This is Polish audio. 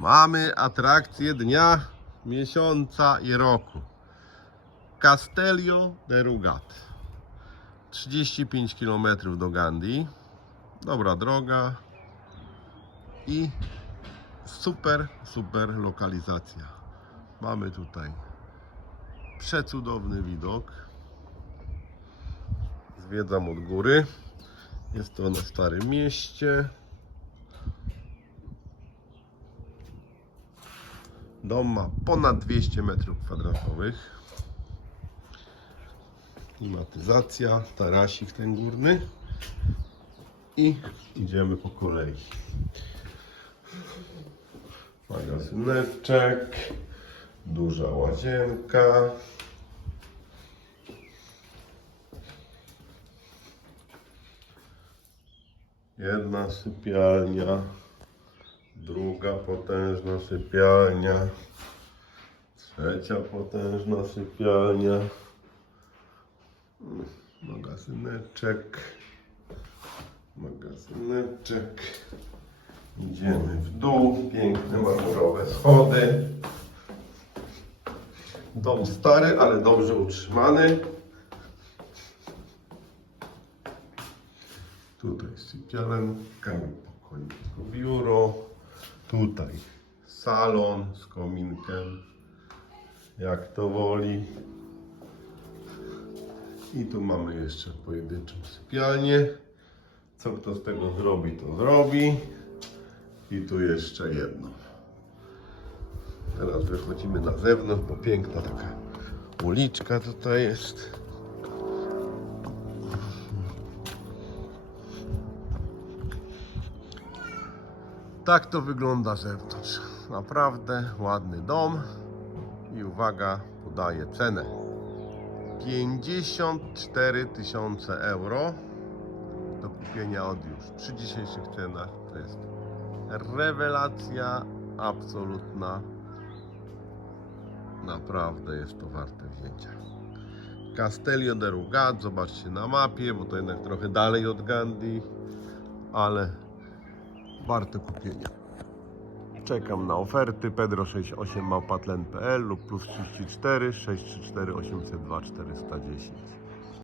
Mamy atrakcję dnia, miesiąca i roku. Castello de Rugat. 35 km do Gandhi. Dobra droga. I super, super lokalizacja. Mamy tutaj przecudowny widok. Zwiedzam od góry. Jest to na Starym Mieście. Dom ma ponad 200 m2. Klimatyzacja, tarasik ten górny. I idziemy po kolei. Magazyneczek, duża łazienka. Jedna sypialnia, druga potężna sypialnia, trzecia potężna sypialnia, magazyneczek, magazyneczek. Idziemy w dół, piękne marmurowe schody. Dom stary, ale dobrze utrzymany. Tutaj sypialenka, pokoik, biuro. Tutaj salon z kominkiem, jak to woli. I tu mamy jeszcze pojedynczą sypialnię. Co kto z tego zrobi, to zrobi. I tu jeszcze jedno. Teraz wychodzimy na zewnątrz, bo piękna taka uliczka tutaj jest. Tak to wygląda z zewnątrz. Naprawdę ładny dom. I uwaga, podaję cenę. 54 tysiące euro do kupienia od już. Przy dzisiejszych cenach to jest rewelacja absolutna. Naprawdę jest to warte wzięcia. Castello de Rugat, zobaczcie na mapie, bo to jednak trochę dalej od Gandhi, ale warte kupienia. Czekam na oferty pedro68małpatlen.pl lub plus 34 634 802 410.